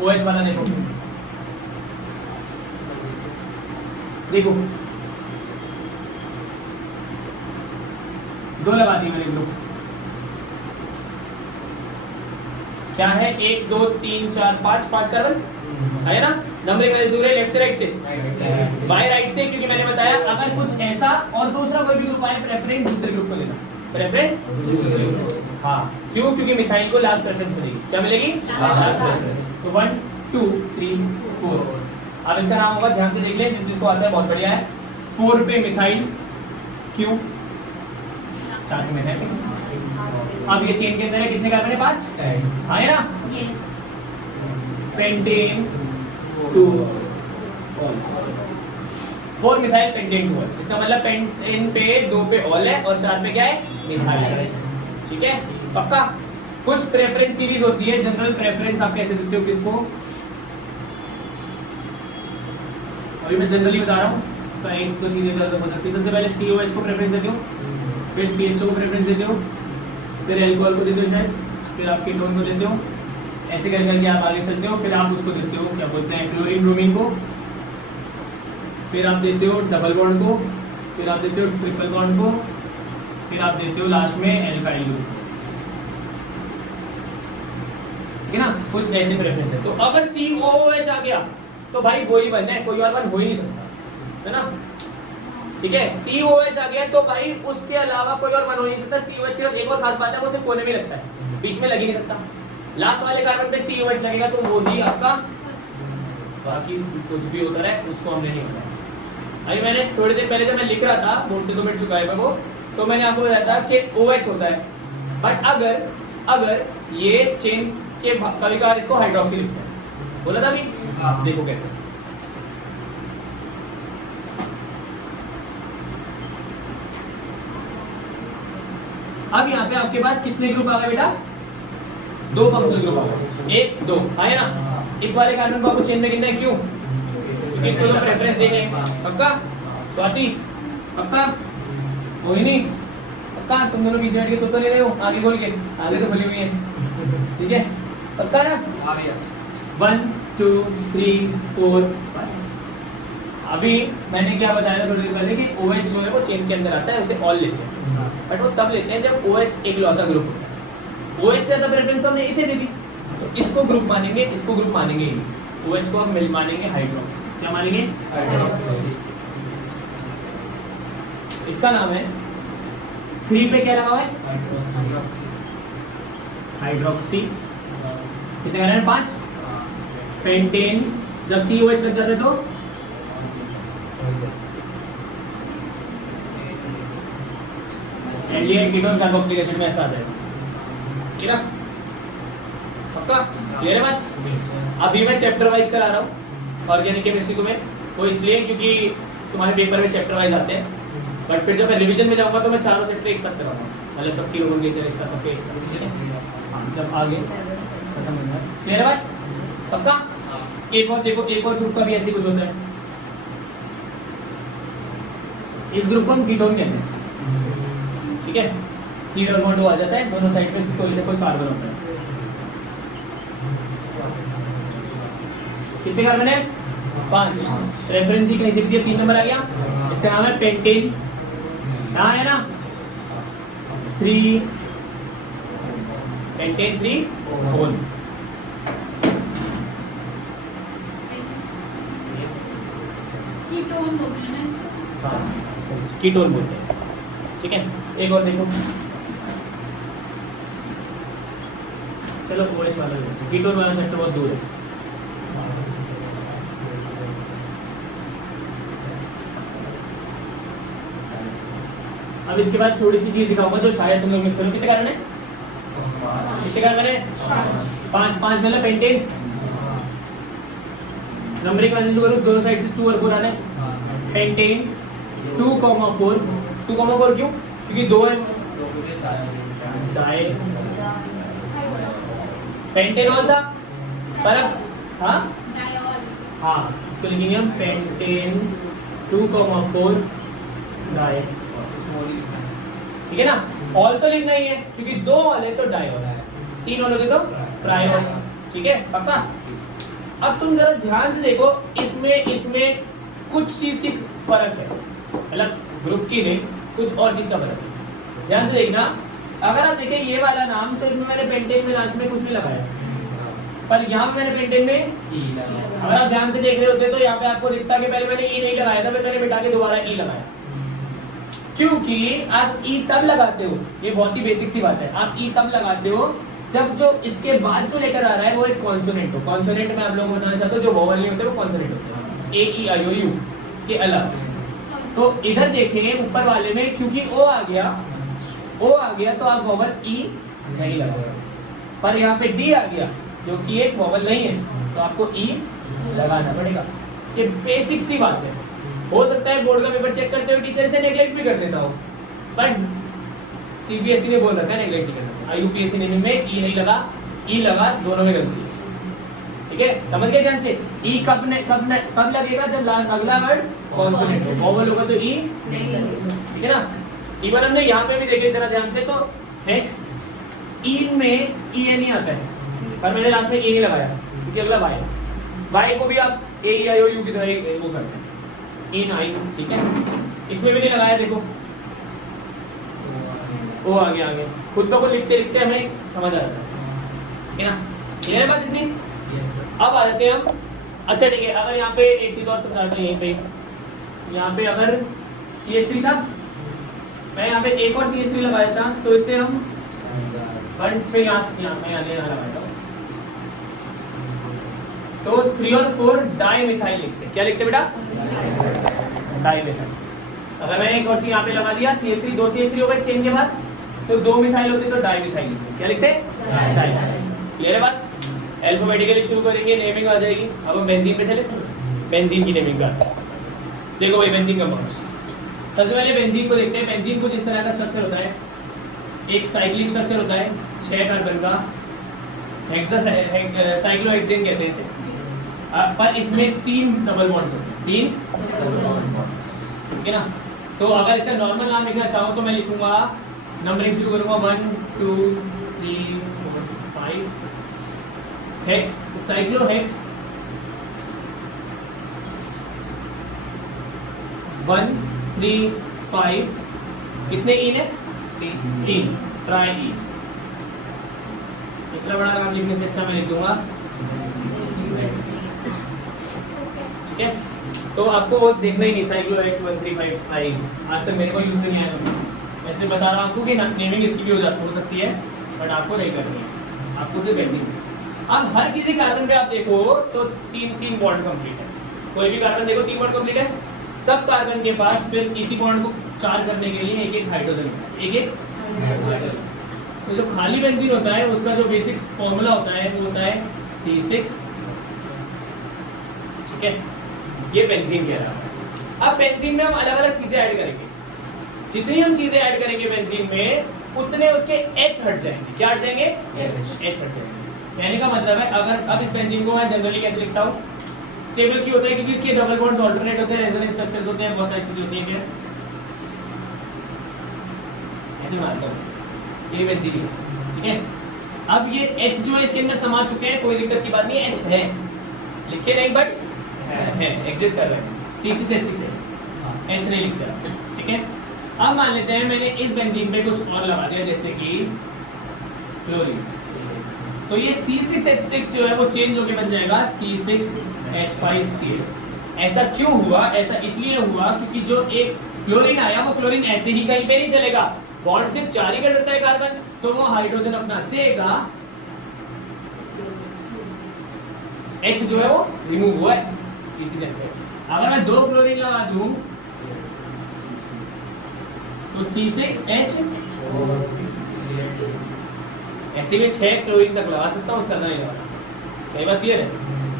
OH वाला देखो, देखो दो लगा दी मैंने ग्रुप। क्या है 1 2 3 4 5 5 कार्बन है ना। नंबरिंग वाइज हो रहे लेफ्ट से राइट से, बाय राइट से, क्योंकि मैंने बताया अगर कुछ ऐसा और दूसरा कोई भी ग्रुप आए प्रेफरेंस दूसरे ग्रुप को देना, प्रेफरेंस दूसरे ग्रुप। हाँ क्यों, क्योंकि मिथाइल को लास्ट प्रेफरेंस मिलेगी। क्या मिलेगी? Last preference. तो 1 2 3 4। अब इसका नाम होगा, ध्यान से देख लें, जिस जिसको आता है बहुत बढ़िया है। 4 पे मिथाइल, क्यों 4 पे मिथाइल। अब ये चेन के अंदर है कितने कार्बन है? 5। हाँ है ना। यस। Pentane 2 4 methyl pentane 2। इसका मतलब पेंटेन पे 2 पे ऑल है और 4 पे क्या है? मिथाइल है। ठीक है पक्का। कुछ प्रेफरेंस सीरीज होती है, जनरल प्रेफरेंस आप कैसे देते हो किसको? अभी मैं जनरली बता रहा हूँ, इसका एक दो चीजें गलत हो सकती है। सबसे पहले COH को प्रेफरेंस देते हो, फिर CHO को प्रेफरेंस देते हो, फिर एल्कोहल को देते हो शायद, फिर आप कीटोन को देते हो, ऐसे कर करके आप आगे चलते हो। फिर आप उसको देते हो क्या बोलते हैं, क्लोरीन ब्रोमीन को, फिर आप देते हो डबल बॉन्ड को, फिर आप देते हो ट्रिपल बॉन्ड को, फिर आप देते हो लास्ट में एल्काइल ग्रुप। ठीक है ना, कुछ ऐसे प्रेफरेंस है। तो अगर COOH आ गया तो भाई वही बनना है, कोई और बन हो ही नहीं सकता, है ना। ठीक है COH आ गया तो भाई उसके अलावा कोई और बन हो नहीं सकता। COH के साथ एक और खास बात है, वो सिर्फ कोने में लगता है, बीच में लग ही नहीं सकता। लास्ट वाले कार्बन पे COH लगेगा तो वो ही आपका, बाकी कुछ भी होता रहे उसको हमने नहीं बताया। अभी मैंने थोड़ी देर पहले जब मैं लिख रहा था, बोर्ड से 2 मिनट चुका है मैं वो, तो मैंने आपको बताया था कि OH होता है, बट अगर ये चेन के कभी कभार इसको हाइड्रोक्सी लिखते हैं, बोला था अभी। आप देखो कैसे। अब यहाँ पे आपके पास कितने ग्रुप आ गए बेटा? 2 फंक्शनल ग्रुप आ गए, 1 2 है ना। इस वाले कार्बन को आपको चेन में गिनना है, क्यों? इसको तो प्रेफरेंस देंगे। पक्का? स्वाति पक्का? मोहिनी पक्का? तुम दोनों पीछे बैठ के सोते ले रहे हो, आगे खोल के, आगे तो खुली हुई है। ठीक है पक्का ना? 1 2 3 4 5। अभी मैंने क्या बताया था थोड़ी देर पहले कि OH जो है वो चेन के अंदर आता है, उसे ऑल लेते हैं, बट वो तब लेते हैं जब OH एक लौता ग्रुप होता है। OH से ज़्यादा प्रेफरेंस तो हमने इसे दे दी, तो इसको ग्रुप मानेंगे, इसको ग्रुप मानेंगे ही नहीं। OH को हम मिल मानेंगे हाइड्रोक्सी। क्या मानेंगे? हाइड्रोक्सी। इसका नाम है 3 पे क्या लगा हुआ है? हाइड्रोक्सी। कितने कह रहे हैं? 5। पेंटेन, जब COH लग जाता है तो एल्डिहाइड कीटोन कार्बोक्सिलिक एसिड में ऐसा आता है। ठीक है ना? पक्का क्लियर है बात? अभी मैं चैप्टर वाइज करा रहा हूँ ऑर्गेनिक केमिस्ट्री तुम्हें, वो इसलिए क्योंकि तुम्हारे पेपर में चैप्टर वाइज आते हैं, बट फिर जब मैं रिवीजन में जाऊंगा तो मैं चारों चैप्टर एक साथ कराऊंगा, मतलब सबकी लोगों के एक साथ, सबके एक साथ। ठीक है हाँ, जब आगे खत्म हो जाए। क्लियर है बात? पक्का? एक और देखो, एक और ग्रुप का भी ऐसे कुछ होता है। इस ग्रुप को हम कीटोन कहते हैं। ठीक है C डबल बॉन्ड आ जाता है, दोनों साइड पे कोई ना कोई कार्बन होता है। कितने कार्बन है? 5। रेफरेंस दी कहीं से भी 3 नंबर आ गया। इसका नाम है पेंटेन। यहाँ है ना 3 पेंटेन 3 होल। कीटोन बोलते हैं ना। हाँ कीटोन बोलते हैं। ठीक है एक और देखो, चलो OH वाला देखो, कीटोन वाला चैप्टर बहुत दूर है। अब इसके बाद थोड़ी सी चीज दिखाऊंगा जो शायद तुम लोग मिस करो। कितने कारण है? कितने कारण है? 5 5 मतलब पेंटेन। नंबरिंग वाइज करो, दोनों साइड से 2 और 4 आना है। पेंटेन 2,4 2,4 क्यों? क्योंकि 2 है। डाई पेंटेनॉल था पर अब हाँ हाँ इसको लिखेंगे हम पेंटेन 2,4 डाई। ठीक है ना? ऑल तो लिखना ही है क्योंकि 2 ऑल है तो डाई ऑल है, 3 ऑल होगे तो ट्राई ऑल। ठीक है पक्का? अब तुम जरा ध्यान से देखो, इसमें कुछ चीज की फर्क है, मतलब ग्रुप की नहीं, कुछ और चीज का फर्क है। ध्यान से देखना, अगर आप देखें ये वाला नाम, तो इसमें मैंने पेंटेन में लास्ट में कुछ नहीं लगाया, पर यहाँ पे मैंने पेंटेन में ई लगाया। अगर आप ध्यान से देख रहे होते तो यहाँ पे आपको दिखता कि पहले मैंने ई नहीं लगाया था, फिर मैंने बिठा के दोबारा ई लगाया, क्योंकि आप ई तब लगाते हो, ये बहुत ही बेसिक सी बात है, आप ई तब लगाते हो जब जो इसके बाद जो लेटर आ रहा है वो एक कॉन्सोनेंट हो। कॉन्सोनेंट में आप लोगों को बताना चाहता हूँ, जो वोवल नहीं होते वो कॉन्सोनेंट होते हैं, ए ई आई ओ यू के अलग। तो इधर देखें ऊपर वाले में, क्योंकि ओ आ गया तो आप वोवल ई नहीं लगाओगे, पर यहाँ पे डी आ गया जो कि एक वोवल नहीं है, तो आपको ई लगाना पड़ेगा। ये बेसिक सी बात है। हो सकता है बोर्ड का पेपर चेक करते हुए टीचर से नेग्लेक्ट भी कर देता हो, बट सीबीएसई ने बोल रखा है नेग्लेक्ट नहीं करना। यूपीएससी ने में ई नहीं लगा, ई लगा, दोनों में गलती है। ठीक है, समझ गए ध्यान से। ई कब लगेगा, जब अगला वर्ड कॉन्सोनेंट हो, वोवल होगा तो ई नहीं लगेगा। ठीक है ना। इवन हमने यहाँ पे भी देखे जरा ध्यान से, तो हेक्स इन में ई ए नहीं आता है, पर मैंने लास्ट में ई नहीं लगाया क्योंकि अगला वाई है। वाई को भी आप ए ई आई ओ यू की तरह वो करते हैं, इन आई। ठीक है, इसमें भी नहीं लगाया, देखो वो आगे खुद ब खुद लिखते लिखते हमें समझ आ जाता है। ठीक है ना, क्लियर बात इतनी। अब आ जाते हैं हम। अच्छा ठीक है, अगर यहाँ पे एक चीज और समझाते हैं, यहीं पे यहाँ पे अगर CS3 था, मैं यहाँ पे एक और CS3 लगाया था, तो इसे हम फिर यहाँ मैं यहाँ लगाया था, तो 3 और 4 डाई मिथाइल लिखते। क्या लिखते बेटा? Di methyl. अगर मैं एक और सी यहाँ पे लगा दिया, CS3, 2 CS3 हो गए चेन के बाद, तो 2 मिथाइल होते तो डाई मिथाइल लिखते। क्या लिखते? डाई। क्लियर है बात? अल्फाबेटिकली शुरू करेंगे, नेमिंग आ जाएगी। अब हम बेंजीन पे चले, बेंजीन की नेमिंग का। देखो भाई बेंजीन कंपाउंड्स, सबसे पहले बेंजीन को देखते हैं। बेंजीन कुछ इस तरह का स्ट्रक्चर होता है, एक साइक्लिक स्ट्रक्चर होता है 6 कार्बन का, साइक्लोहेक्सेन कहते हैं इसे, पर इसमें 3 डबल बॉन्ड्स होते हैं, 3 डबल बॉन्ड। ठीक है ना। तो अगर इसका नॉर्मल नाम लिखना चाहूँ तो मैं लिखूंगा, नंबरिंग शुरू करूंगा 1 2 3 4 5। हेक्स, साइक्लोहेक्स 1 3 5। कितने इन है? 3। ट्राई ई। इतना बड़ा नाम लिखने से अच्छा मैं लिख दूंगा। ठीक है, तो आपको वो देखना ही नहीं, साइक्लोहेक्स 1 3 5 ट्राई। आज तक मेरे को यूज में नहीं आया, ऐसे बता रहा हूँ आपको कि नेमिंग इसकी भी हो सकती है, बट आपको नहीं करनी है, आपको सिर्फ बेंजीन। अब हर किसी कार्बन पे आप देखो तो 3 बॉन्ड कंप्लीट है। कोई भी कार्बन देखो 3 बॉन्ड कंप्लीट है। सब कार्बन के पास फिर इसी बॉन्ड को 4 करने के लिए एक हाइड्रोजन होता है, एक हाइड्रोजन। तो जो खाली बेंजीन होता है उसका जो बेसिक फॉर्मूला होता है वो होता है C6। ठीक है, ये बेंजीन कह रहा है। अब बेंजीन में हम अलग अलग चीजें ऐड करेंगे, जितनी हम चीजें ऐड करेंगे बेंजीन में उतने उसके H हट जाएंगे। क्या हट जाएंगे? H हट जाएंगे। कहने का मतलब है, अगर अब इस बेंजीन को मैं जनरली कैसे लिखता हूँ, स्टेबल क्यों होता है? क्योंकि इसके डबल बॉन्ड्स ऑल्टरनेट होते हैं, रेजोनेंस स्ट्रक्चर्स होते हैं, बहुत सारी चीजें होती हैं। ऐसे मानता हूँ ये बेंजीन है। ठीक है, अब ये H जो है इसके अंदर समा चुके हैं, कोई दिक्कत की बात नहीं है। H है, लिखे नहीं बट है, एग्जिस्ट कर रहे हैं। C6H6 है, H नहीं लिखता। ठीक है, अब मान लेते हैं मैंने इस बेंजीन पे कुछ और लगा दिया, जैसे कि क्लोरीन, तो ये C6H6 जो है वो चेंज होके बन जाएगा C6H5Cl। ऐसा क्यों हुआ? ऐसा इसलिए हुआ क्योंकि जो एक क्लोरीन आया वो क्लोरीन ऐसे ही कहीं पे नहीं चलेगा, बॉन्ड सिर्फ 4 ही कर सकता है कार्बन, तो वो हाइड्रोजन अपना देगा, H जो है वो रिमूव हुआ है C6H5। अगर मैं 2 क्लोरीन लगा दूं तो C6H, ऐसे में 6 क्लोरीन तक लगा सकता हूँ, उससे ज्यादा नहीं लगा। ये बात क्लियर है?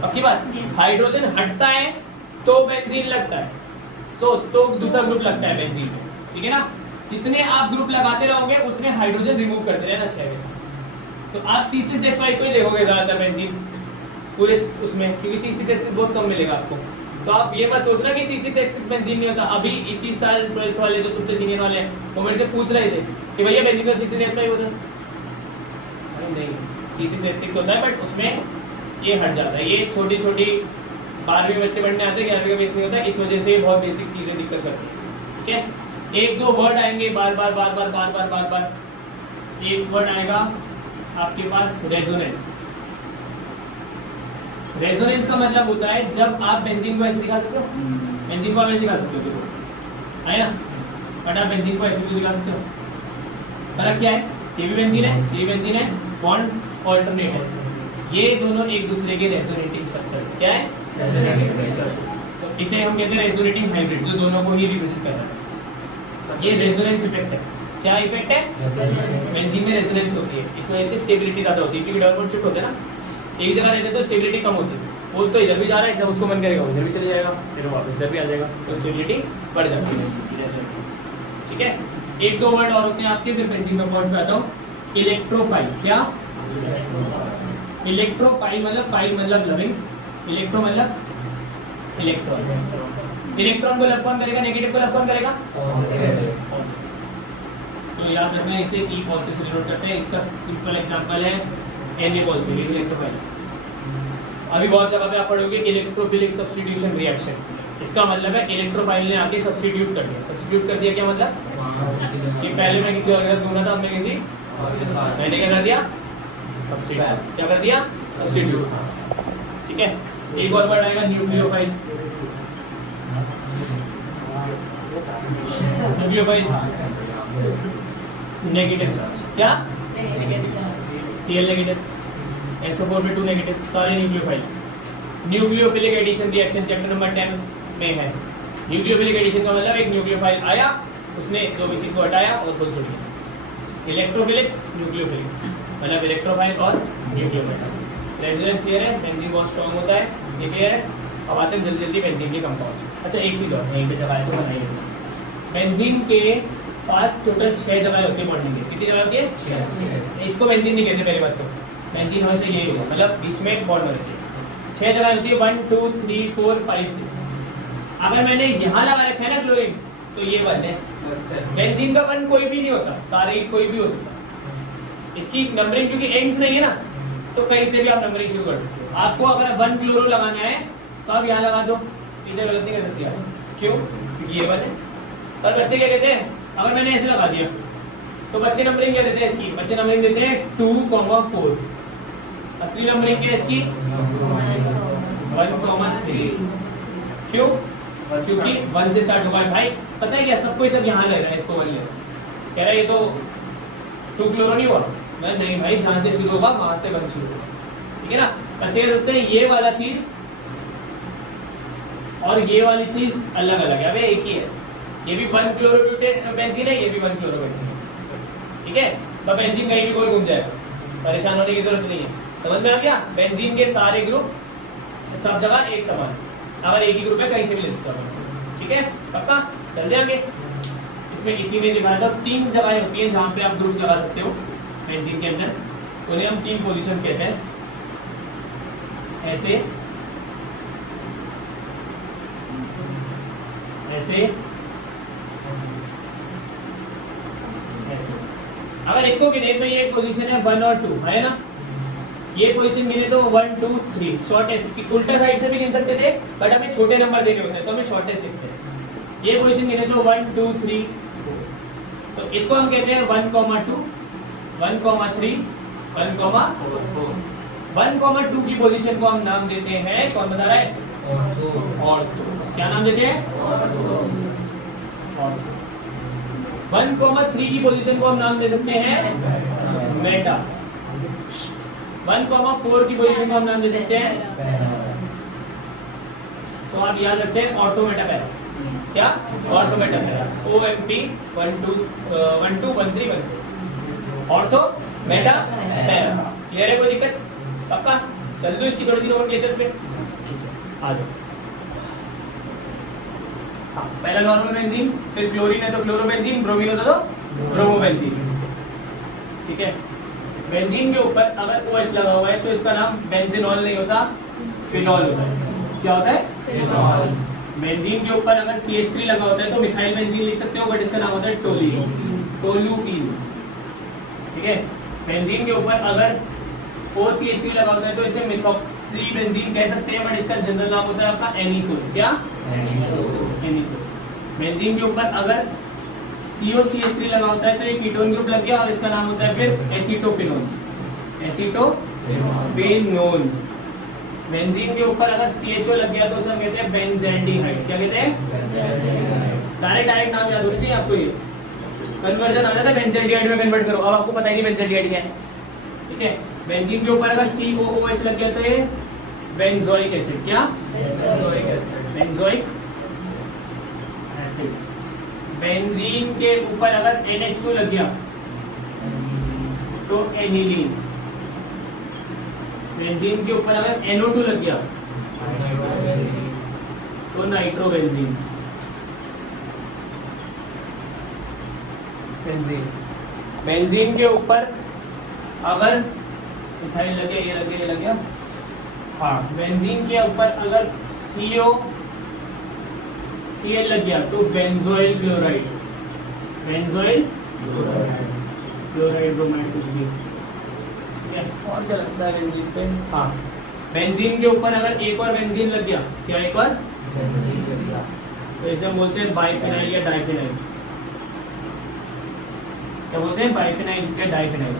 पक्की बात। हाइड्रोजन हटता है तो बेंजीन लगता है, तो दूसरा ग्रुप लगता है बेंजीन में। ठीक है ना, जितने आप ग्रुप लगाते रहोगे उतने हाइड्रोजन रिमूव करते रहना 6 के साथ। तो आप C6H5 को ही देखोगे ज्यादातर बेंजीन पूरे उसमें, क्योंकि C6H6 बहुत कम मिलेगा आपको। तो आप ये मत सोचना कि C6H6 बेंजीन नहीं होता। अभी इसी साल 12th वाले जो तुमसे सीनियर वाले हैं वो मेरे से पूछ रहे थे कि भैया बेंजीन का C6H5 होता है। नहीं, C6H6 होता है, बट उसमें ये हट जाता है। ये छोटी छोटी 12वीं बच्चे पढ़ने आते हैं, 11वीं का बेस नहीं होता, इस वजह से बहुत बेसिक चीजें दिक्कत करती है। ठीक है, एक दो वर्ड आएंगे बार बार बार बार बार बार बार बार। एक वर्ड आएगा आपके पास रेजोनेंस। रेजोनेंस का मतलब होता है जब आप बेंजीन को ऐसे दिखा सकते हो, बेंजीन को आप ऐसे दिखा सकते हो, देखो है ना, बट आप बेंजीन को ऐसे भी दिखा सकते हो। फर्क क्या है, ये भी बेंजीन है, ये बेंजीन है, बॉन्ड ऑल्टरनेट है, ये दोनों एक दूसरे के रेजोनेटिंग स्ट्रक्चर है। क्या है, रेजोनेटिंग स्ट्रक्चर। तो इसे हम कहते हैं रेजोनेटिंग हाइब्रिड, जो दोनों को ही रिप्रेजेंट कर रहा है। ये रेजोनेंस इफेक्ट है। क्या इफेक्ट है, बेंजीन में रेजोनेंस होती है, इस वजह से स्टेबिलिटी ज्यादा होती है, क्योंकि डबल बॉन्ड शिफ्ट होते हैं ना, एक जगह रहते हैं तो स्टेबिलिटी कम होती है। वो तो इधर भी जा रहा है, जब उसको मन करेगा इधर भी चले जाएगा, फिर वापस इधर भी आ जाएगा, तो स्टेबिलिटी बढ़ जाती है। ठीक है, एक दो वर्ड और होते हैं आपके, फिर बेंजीन में पॉइंट्स पे आता हूँ। इलेक्ट्रोफाइल। क्या, इलेक्ट्रोफाइल मतलब फाइल मतलब लविंग, इलेक्ट्रो मतलब इलेक्ट्रॉन। इलेक्ट्रॉन को लव कौन करेगा, नेगेटिव को लव कौन करेगा, तो याद रखना इसे ई पॉजिटिव से डिनोट करते हैं। इसका सिंपल एग्जांपल है Na पॉजिटिव, इलेक्ट्रोफाइल। अभी बहुत जगह पे आप पढ़ोगे इलेक्ट्रोफिलिक सब्स्टिट्यूशन रिएक्शन, इसका मतलब है इलेक्ट्रोफाइल ने आके सब्स्टिट्यूट कर दिया। सब्स्टिट्यूट कर दिया क्या मतलब, कि पहले मैं किसी और के साथ घूमना था, अब मैं किसी, मैंने क्या कर दिया, सब्स्टिट्यूट। क्या कर दिया, सब्स्टिट्यूट। ठीक है, एक और वर्ड आएगा न्यूक्लियोफाइल। Nucleophile negative charge. क्या, Cl नेगेटिव, SO4 में 2 नेगेटिव, सारे nucleophile. Nucleophilic addition reaction chapter number 10 में है। न्यूक्लियोफिलिक एडिशन का मतलब एक न्यूक्लियोफाइल आया, उसने जो भी चीज को हटाया और खुद जुड़ गया। इलेक्ट्रोफिलिक, न्यूक्लियोफिलिक मतलब इलेक्ट्रोफाइल और न्यूक्लियोफाइल। रेजोनेंस क्लियर है, बेंजीन बहुत स्ट्रॉन्ग होता है, ये क्लियर है। अब आते हैं जल्दी जल्दी बेंजीन के कंपाउंड्स। अच्छा एक चीज और यहीं पे जगह है तो बनाइए। बेंजीन के पास टोटल 6 जगह होती है बॉन्डिंग की। कितनी जगह होती है, 6। इसको बेंजीन नहीं कहते पहली बात तो, बेंजीन हमेशा ये होगा, मतलब बीच में बॉन्ड होना चाहिए। 6 जगह होती है, 1 2 3 4 5 6। अगर मैंने यहाँ लगा रखा है ना क्लोरीन, तो ये 1 है। बेंजीन का 1 कोई भी नहीं होता, सारे कोई भी हो सकता है। इसकी नंबरिंग क्योंकि एंड्स नहीं है ना, तो कहीं से भी आप नंबरिंग शुरू कर सकते हो। आपको अगर 1 क्लोरो लगाना है तो आप यहाँ लगा दो, टीचर गलत नहीं कर सकती है। क्यों, क्योंकि ये 1 है। पर बच्चे क्या कहते हैं, अगर मैंने ऐसे लगा दिया तो बच्चे नंबरिंग क्या देते हैं इसकी, बच्चे नंबरिंग देते हैं 2,4। असली नंबरिंग क्या है इसकी, 1,3। क्यों, क्योंकि 1 से स्टार्ट होगा। भाई पता है क्या, सबको सब यहाँ ले रहा है, इसको 1 ले रहा है, कह रहा है ये तो 2 क्लोरो नहीं हुआ। मैं नहीं भाई, जहाँ से शुरू होगा वहां से 1 शुरू होगा। ठीक है ना, बच्चे क्या सोचते हैं ये वाला चीज और ये वाली चीज अलग अलग है, अबे एक ही है। ये भी 1 क्लोरोब्यूटेन बेंजीन है, ये भी 1 क्लोरोबेंजीन है। ठीक है, तो बेंजीन कहीं भी गोल घूम जाएगा, परेशान होने की जरूरत नहीं है। समझ में आ गया, बेंजीन के सारे ग्रुप सब जगह एक समान, अगर एक ही ग्रुप है कहीं से भी ले सकते हो। ठीक है, पक्का, चल जाएंगे। इसमें इसी में दिखाया था 3 जगह होती है जहाँ पे आप ग्रुप लगा सकते हो बेंजीन के अंदर, उन्हें हम 3 पोजीशंस कहते हैं। ऐसे, ऐसे, ऐसे। अगर इसको गिने तो ये पोजीशन है 1 और 2 है ना, ये पोजीशन गिने तो 1 2 3 शॉर्टेस्ट। उल्टा साइड से भी गिन सकते थे, बट हमें छोटे नंबर देने होते हैं तो हमें शॉर्टेस्ट लिखते हैं। ये पोजीशन गिने तो 1 2 3 4, तो इसको हम कहते हैं 1, 2 1, 3 1, 4। 1, 2 की पोजीशन को हम नाम देते हैं, कौन बता रहा है, ऑर्थो। क्या नाम देते हैं, ऑर्थो। 1, 3 की पोजीशन को हम नाम दे सकते हैं मेटा। 1, 4 की पोजीशन को हम नाम दे सकते हैं, तो आप याद रखते हैं ऑर्थो मेटा पैरा। क्या, ortho Meta para, OMP 1 2 1 2 1 3 1 4, ortho Meta para. Clear है, कोई दिक्कत, पक्का। चल दो इसकी थोड़ी सी नोमेनक्लेचर्स पे आ जाओ। हाँ, पहला नॉर्मल बेंजीन, फिर क्लोरीन है तो क्लोरोबेंजीन, ब्रोमीन होता तो ब्रोमोबेंजीन। ठीक है, बेंजीन के ऊपर अगर OH लगा हुआ है तो इसका नाम बेंजीनॉल नहीं होता, फिनॉल होता है। क्या होता है, फिनॉल। बेंजीन के ऊपर अगर CH3 लगा होता है तो मिथाइल बेंजीन लिख सकते हो, बट इसका नाम होता है टोलुईन। ठीक है, बेंजीन के ऊपर अगर OCH3 लगा होता है तो इसे मिथॉक्सी बेंजीन कह सकते हैं, बट इसका जनरल नाम होता है आपका एनिसोल। क्या? एनिसोल। बेंजीन के ऊपर अगर COCH3 लगा होता है तो ये कीटोन ग्रुप लग गया और इसका नाम होता है फिर एसीटोफिनोल। एसीटोफिनोल। बेंजीन के ऊपर अगर CHO लग गया तो उसे हम कहते हैं बेंज़ैल्डिहाइड। क्या कहते हैं? डायरेक्ट नाम याद होना चाहिए आपको। ये कन्वर्जन आ जाता है बेंज़ैल्डिहाइड में कन्वर्ट करो। अब आपको पता ही नहीं बेंज़ैल्डिहाइड क्या है, ठीक है। बेंजीन के ऊपर अगर COOH लग गया तो ये बेंजोइक एसिड। क्या? Benzoic acid. बेंजीन के ऊपर अगर NH2 लग गया तो एनिलीन। बेंजीन के ऊपर अगर NO2 लग गया तो नाइट्रोबेंजीन। बेंजीन के ऊपर अगर इथाइल लगे, ये लग गया। हाँ, बेंजीन के ऊपर अगर COCl लग गया तो benzoyl chloride. Benzoyl chloride bromide कुछ भी। और क्या लगता है बेंजीन पे? हाँ, बेंजीन के ऊपर अगर एक और बेंजीन लग गया, क्या एक और? तो इसे हम बोलते हैं बाइफिनाइल या डाइफिनाइल। क्या बोलते हैं? बाइफिनाइल या डाइफिनाइल,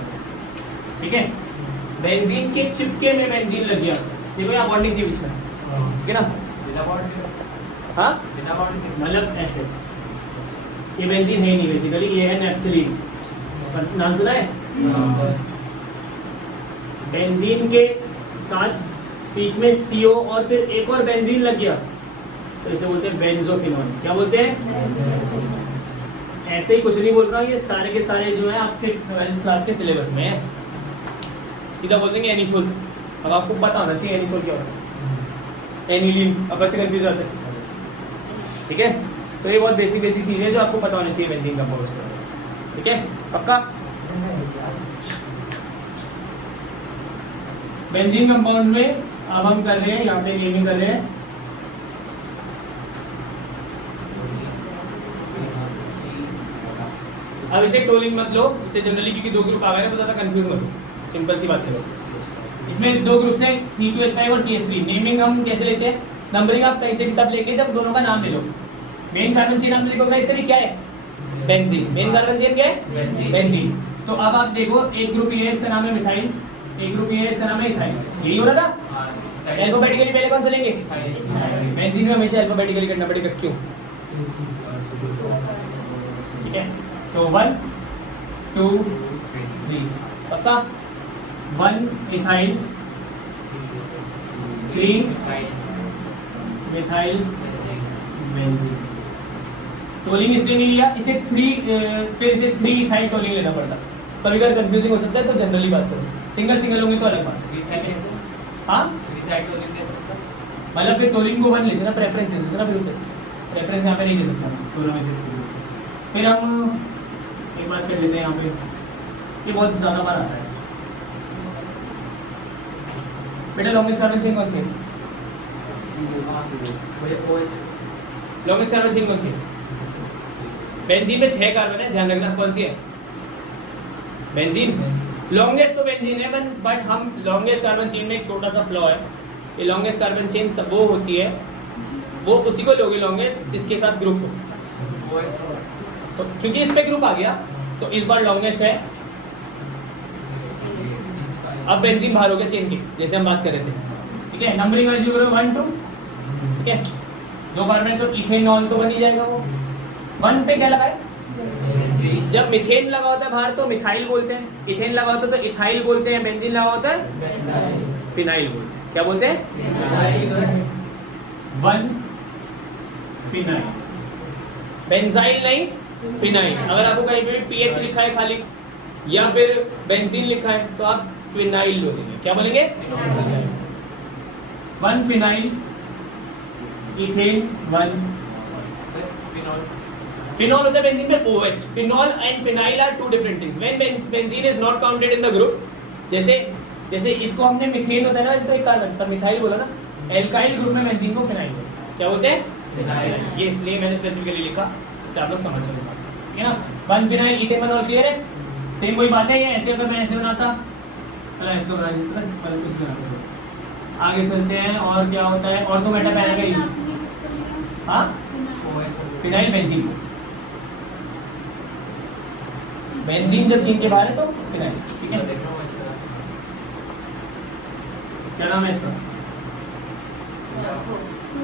ठीक है। बेंजीन के चिपके में बेंजीन लग गया, देखो यहाँ बॉन्डिंग के बीच में, ठीक है ना? हाँ, मतलब ऐसे। ये बेंजीन है नहीं बेसिकली, ये है नैप्थलीन। नाम सुना है? बेंजीन के साथ बीच में CO और फिर एक और बेंजीन लग गया तो इसे बोलते हैं बेंजोफिनॉल। क्या बोलते हैं? ऐसे ही कुछ नहीं बोल रहा हूँ, ये सारे के सारे जो है आपके 12th क्लास के सिलेबस में है। सीधा बोल देंगे एनिसोल। अब आपको पता होना चाहिए एनिसोल क्या होता है। एनिलीन, अब बच्चे कंफ्यूज होते हैं, ठीक है। तो ये बहुत बेसिक चीज़ है जो आपको पता होना चाहिए बेंजीन कंपाउंड्स का, ठीक है, पक्का। बेंजीन कंपाउंड में अब हम कर रहे हैं, यहाँ पे नेमिंग कर रहे हैं। अब इसे टोलिंग मत लो, इसे जनरली, क्योंकि दो ग्रुप आ गए हैं तो ज़्यादा कंफ्यूज मत हो, सिंपल सी बात करो। इसमें दो ग्रुप्स हैं, C2H5 और CH3। नेमिंग हम कैसे लेते हैं? नंबरिंग आप कहीं से भी तब लेंगे जब दोनों का नाम ले लो। मेन कार्बन चेन हम रिकॉग्नाइज करें क्या है? बेंजीन। मेन कार्बन चेन क्या है? बेंजीन। तो अब आप देखो, एक ग्रुप ये है, इसका नाम है मिथाइल। एक ग्रुप ये है, इसका नाम है इथाइल। यही हो रहा था। अल्फाबेटिकली पहले कौन सा लेंगे? बेंजीन में हमेशा अल्फाबेटिकली करना पड़ेगा, क्यों? ठीक है, तो 1 2 3 पक्का। 1 इथाइल, 3 मिथाइल बेंजीन। टोलिंग इसलिए नहीं लिया, इसे 3 इथाइल टोलिंग लेना पड़ता। कभी कभी कंफ्यूजिंग हो सकता है, तो जनरली बात करो। सिंगल होंगे तो अलग बात। हाँ, मतलब फिर टोलिंग को 1 लेते ना, प्रेफरेंस दे देते ना, फिर उसे प्रेफरेंस यहाँ पे नहीं दे सकता दोनों में से इसके लिए। फिर हम एक बात कर लेते हैं यहाँ पे, ये बहुत ज़्यादा बार आता है बेटा। लॉन्गेस्ट कार्बन चेन कौन सी है? लॉन्गेस्ट कार्बन चेन कौन सी है? बेंजीन में 6 कार्बन है, ध्यान रखना। कौन सी है? बेंजीन। लॉन्गेस्ट तो बेंजीन है, बट हम लॉन्गेस्ट कार्बन चेन में एक छोटा सा फ्लॉ है। ये लॉन्गेस्ट कार्बन चेन तब वो होती है, वो उसी को लोगे लॉन्गेस्ट जिसके साथ ग्रुप हो। तो क्योंकि इस पे ग्रुप आ गया तो इस बार लॉन्गेस्ट है। अब बेंजीन बाहर हो गया चेन के, जैसे हम बात कर रहे थे, ठीक है। नंबरिंग वाइज करो 1 2, ठीक है। 2 कार्बन तो इथेनॉल तो बन ही जाएगा। वो 1 पे क्या लगा है? जब मिथेन लगा होता है बाहर तो मिथाइल बोलते हैं, इथेन लगा होता है तो इथाइल बोलते हैं, बेंजीन लगा होता है फिनाइल बोलते हैं। क्या बोलते हैं? 1 फिनाइल। बेंजाइल नहीं, फिनाइल। अगर आपको कहीं पे भी पीएच लिखा है खाली या फिर बेंजीन लिखा है तो आप फिनाइल बोलेंगे। क्या बोलेंगे? 1 फिनाइल, इथेन 1 फिनॉल होता है बेंजीन में OH। Phenol and phenyl are 2 different things. When benzene is not counted in the group, जैसे इसको हमने मिथेन होता है ना, वैसे तो एक कार्बन पर मिथाइल बोला ना। एल्काइल ग्रुप में बेंजीन को फिनाइल बोलते हैं। क्या बोलते हैं? फिनाइल। ये इसलिए मैंने स्पेसिफिकली लिखा, इससे आप लोग समझ सकते हैं, ठीक है ना। 1 फिनाइल इथेन 1 और क्लियर है। सेम वही बात है, ये ऐसे अगर मैं ऐसे बनाता चलो इसको बना देते हैं, पहले कुछ बना दो। आगे चलते हैं और क्या होता है ऑर्थो मेटा पैरा का यूज। हाँ फिनाइल बेंजीन, बेंजीन जब चीन के बाहर है तो फिनाइल, ठीक है। क्या नाम है इसका?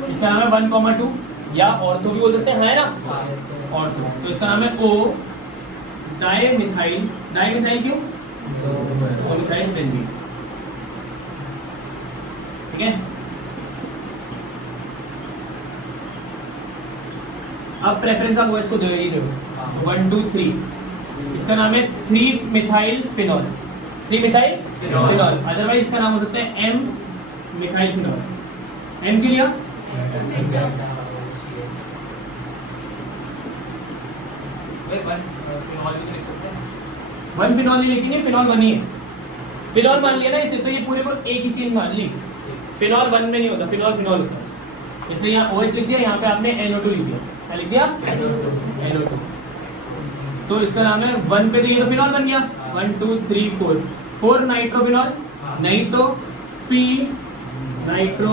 इसका नाम है 1,2 या ऑर्थो भी बोल सकते हैं, है ना ऑर्थो। तो इसका नाम है ओ डाइमिथाइल, डाइमिथाइल क्यों? ओ मिथाइल बेंजीन, ठीक है। अब प्रेफरेंस आप OH को दे ही दो, 1 2 3। इसका नाम है 3 methyl phenol, 3 methyl phenol. Otherwise इसका नाम हो सकता है M मिथाइल फिनॉल। M के लिए वन फिनॉल नहीं लिखेंगे, फिनॉल 1 ही है। फिनॉल मान लिया ना इसे, तो ये पूरे को एक ही चीज मान ली। फिनॉल 1 में नहीं होता, फिनॉल फिनॉल होता है। इसलिए यहाँ OH लिख दिया, यहाँ पे आपने NO2 लिख दिया। क्या लिख दिया? NO2। तो इसका नाम है 1 पे, तो ये तो फिनॉल बन गया। 1 2 3 4, 4 नाइट्रोफिनॉल, नहीं तो P नाइट्रो।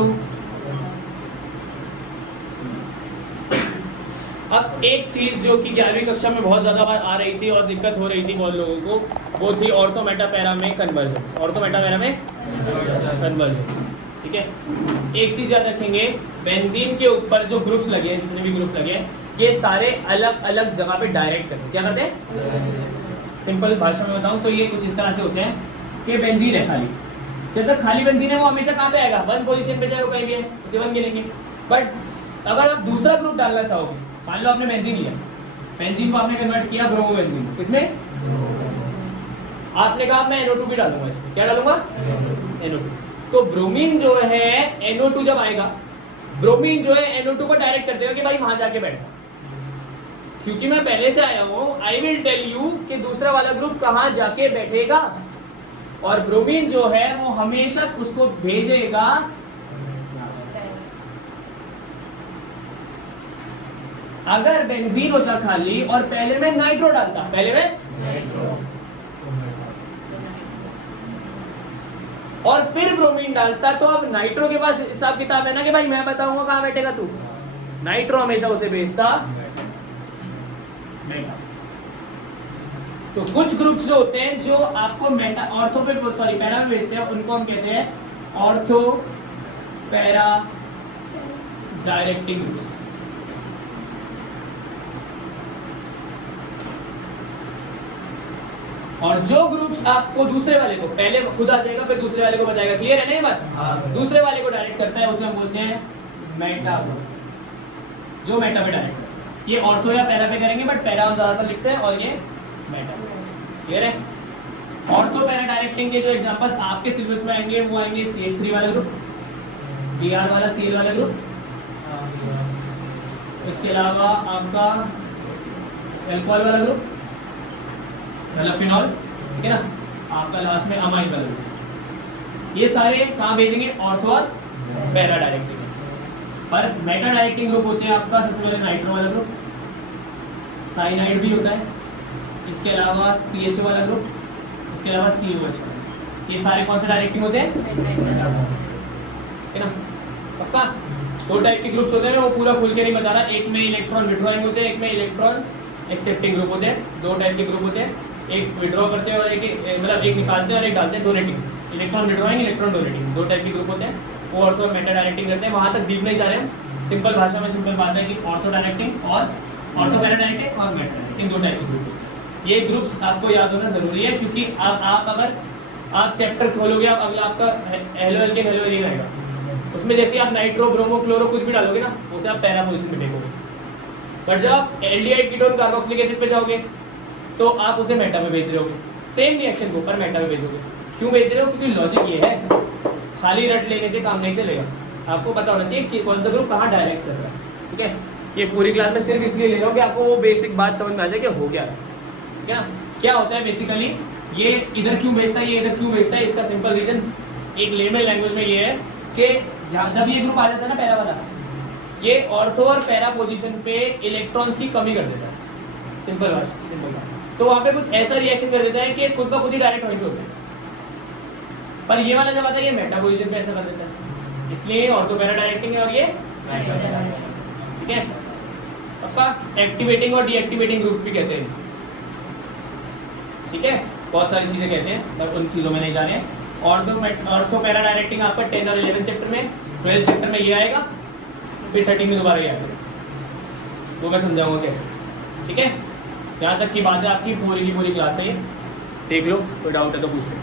अब एक चीज जो कि 11वीं कक्षा में बहुत ज्यादा बार आ रही थी और दिक्कत हो रही थी बहुत लोगों को, वो थी ऑर्थो मेटा पैरा में कन्वर्जेंस। ऑर्थो मेटा पैरा में कन्वर्जेंस, ठीक है। एक चीज याद रखेंगे, बेंजीन के ऊपर जो ग्रुप्स लगे हैं, जितने भी ग्रुप्स लगे हैं, ये सारे अलग अलग जगह पे डायरेक्ट करते हैं। क्या करते हैं? सिंपल भाषा में बताऊं तो ये कुछ इस तरह से होते हैं कि बेंजीन है खाली, जब तक खाली बेंजीन है वो हमेशा कहाँ पे आएगा? 1 पोजीशन पे, चाहे वो कहीं भी है उसे 1 गिनेंगे। बट अगर आप दूसरा ग्रुप डालना चाहोगे, मान लो आपने बेंजीन लिया, बेंजीन को आपने कन्वर्ट किया ब्रोमो बेंजीन, इसमें आपने कहा मैं NO2 भी डालूंगा इसमें। क्या डालूंगा? NO2। तो ब्रोमीन जो है NO2 जब आएगा, ब्रोमीन जो है NO2 को डायरेक्ट कर देगा कि भाई वहां जाके बैठा। क्योंकि मैं पहले से आया हूं, आई विल टेल यू कि दूसरा वाला ग्रुप कहां जाके बैठेगा, और ब्रोमीन जो है वो हमेशा उसको भेजेगा अगर बेंजीन होता खाली और पहले में नाइट्रो डालता, पहले में नाइट्रो और फिर ब्रोमीन डालता, तो अब नाइट्रो के पास हिसाब किताब है ना कि भाई मैं बताऊंगा कहां बैठेगा तू। नाइट्रो हमेशा उसे भेजता मेटा। तो कुछ ग्रुप्स जो होते हैं जो आपको मेटा ऑर्थो पे सॉरी पैरा में भेजते हैं, उनको हम कहते हैं ऑर्थो पैरा डायरेक्टिंग ग्रुप्स। और जो ग्रुप्स आपको दूसरे वाले को, पहले खुद आ जाएगा फिर दूसरे वाले को बताएगा, क्लियर है ना ये बात? दूसरे वाले को डायरेक्ट करता है उसे हम बोलते हैं मेटा ग्रुप, जो मेटा पे डायरेक्ट करता है। ये ऑर्थो या पैरा पे करेंगे, बट पैरा हम ज्यादातर लिखते हैं और ये मेटा, क्लियर है? ऑर्थो पैरा डायरेक्टिंग के जो एग्जांपल्स आपके सिलेबस में आएंगे वो आएंगे CH3 वाला ग्रुप, DR वाला Cl वाला ग्रुप, इसके अलावा आपका एल्कोहल वाला ग्रुप मतलब फिनॉल, ठीक है ना, आपका लास्ट में अमाइन वाला ग्रुप। ये सारे कहाँ भेजेंगे? ऑर्थो और पैरा डायरेक्टिंग। पर मेटा डायरेक्टिंग ग्रुप होते हैं आपका सबसे पहले नाइट्रो वाला ग्रुप, साइनाइड भी होता है, इसके अलावा CHO वाला ग्रुप, इसके अलावा COH वाला। ये सारे कौन से डायरेक्टिंग होते हैं? ठीक है ना, पक्का? 2 टाइप के ग्रुप्स होते हैं, वो पूरा खुल के नहीं बता रहा। एक में इलेक्ट्रॉन विड्रॉइंग होते हैं, एक में इलेक्ट्रॉन एक्सेप्टिंग ग्रुप होते हैं। 2 टाइप के ग्रुप होते हैं, एक विड्रॉ करते हैं और एक मतलब एक निकालते हैं और एक डालते हैं donating. Electron withdrawing, electron donating, 2 type के ग्रुप होते हैं। वो ऑर्थो मेटा डायरेक्टिंग करते हैं, वहां तक डीप नहीं जा रहे हैं। सिंपल भाषा में सिंपल बात है कि ऑर्थो डायरेक्टिंग और ऑर्थो पैरा डायरेक्टिंग और मेटा डायरेक्टिंग 2 टाइप के ग्रुप। ये ग्रुप्स आपको याद होना जरूरी है, क्योंकि आप अगर आप चैप्टर खोलोगे, आप अगला आपका हेलो एल्केन हेलो एरीन आएगा, उसमें जैसे आप नाइट्रो ब्रोमो क्लोरो कुछ भी डालोगे ना, उसे आप पैरा पोजीशन में देखोगे। बट जब आप एल्डिहाइड कीटोन कार्बोक्सिलिक एसिड पे जाओगे तो आप उसे मेटा में भेज रहे होगे, सेम रिएक्शन को पर मेटा में भेजोगे। क्यों भेज रहे हो? क्योंकि लॉजिक ये है, खाली रट लेने से काम नहीं चलेगा। आपको पता होना चाहिए कि कौन सा ग्रुप कहाँ डायरेक्ट कर रहा है, ठीक है? ये पूरी क्लास में सिर्फ इसलिए ले रहा हूँ कि आपको वो बेसिक बात समझ में आ जाए कि हो गया, ठीक है ना? क्या होता है बेसिकली, ये इधर क्यों भेजता है, ये इधर क्यों भेजता है, इसका सिंपल रीजन एक लेमन लैंग्वेज में ये है कि जब ये ग्रुप आ जाता है ना पैरा वाला, ये ऑर्थो और पैरा पोजीशन पे इलेक्ट्रॉन्स की कमी कर देता है। सिंपल बात। तो वहाँ पे कुछ ऐसा रिएक्शन कर देता है कि खुद ब खुद ही डायरेक्ट वहीं पे होता है। पर ये वाला जब आता है ये मेटा पोजीशन पे ऐसा कर देता है, इसलिए ऑर्थो पैरा डायरेक्टिंग है और ये ठीक है। पक्का एक्टिवेटिंग और डीएक्टिवेटिंग ग्रुप्स भी कहते हैं, ठीक है, बहुत सारी चीजें कहते हैं पर उन चीजों में नहीं जाने। ऑर्थो पैरा डायरेक्टिंग आपका 10 और 11 चैप्टर में, 12 चैप्टर में ये आएगा, फिर 13 में दोबारा ये आएगा, वो मैं समझाऊंगा कैसे, ठीक है। यहाँ तक की बात है आपकी, पूरी की पूरी क्लास है ये, देख लो, कोई डाउट है तो पूछ लो।